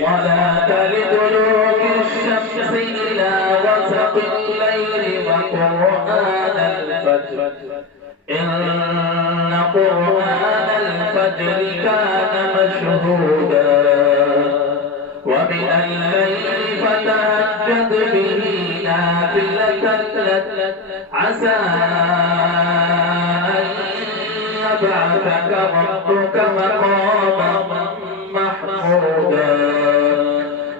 الصلاة لدلوك الشمس إلى غسق الليل وقرآن الفجر إن قرآن الفجر كان مشهودا ومن الليل فتهجد به نافلة لك عسى أن يبعثك ربك مقاما محمودا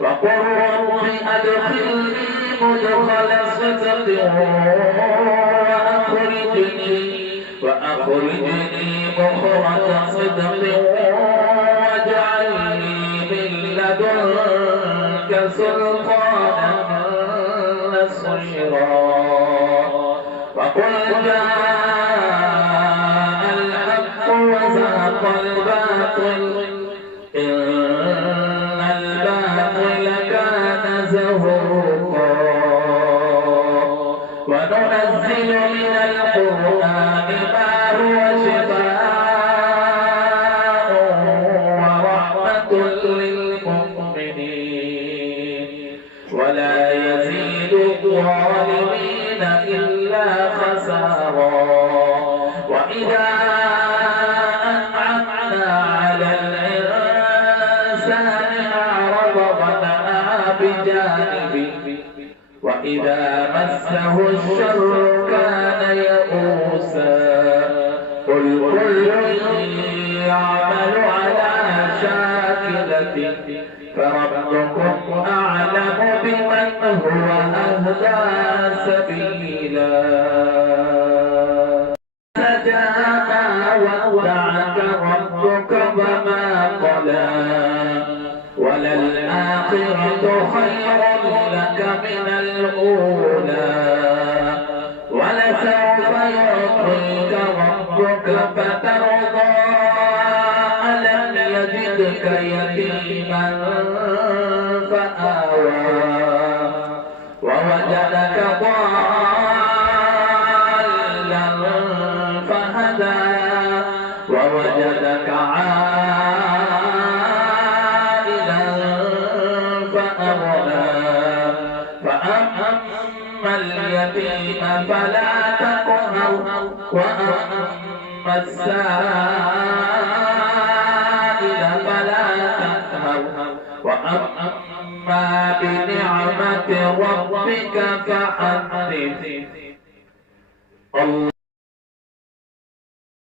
وقل رب أدخلني مدخل صدق وأخرجني مخرج صدق واجعلني من لدنك سلطانا نصيرا وقل جاء الحق وزهق الباطل إن الباطل كان زهوقا وننزل من القرآن ما هو شفاء ورحمة للمؤمنين ولا يزيد الظالمين إلا خسارا وإذا أنعمنا على الإنسان أعرض ونأى بجانبه وإذا مسه الشر كان يئوسا قل كل يعمل على شاكلته فربكم أعلم بمن هو أهدى سبيلا سجانا ودعك ربك وما قلى وللآخرة خير لك من الأولى ولسوف يعطيك ربك فترضى ألم يجدك يتيما فآوى ووجدك ضالا فهدى ووجدك عائلا فأغنى فأما اليتيم فلا تقهر وأما السائل فلا تنهر وأما بنعمة ربك فحدث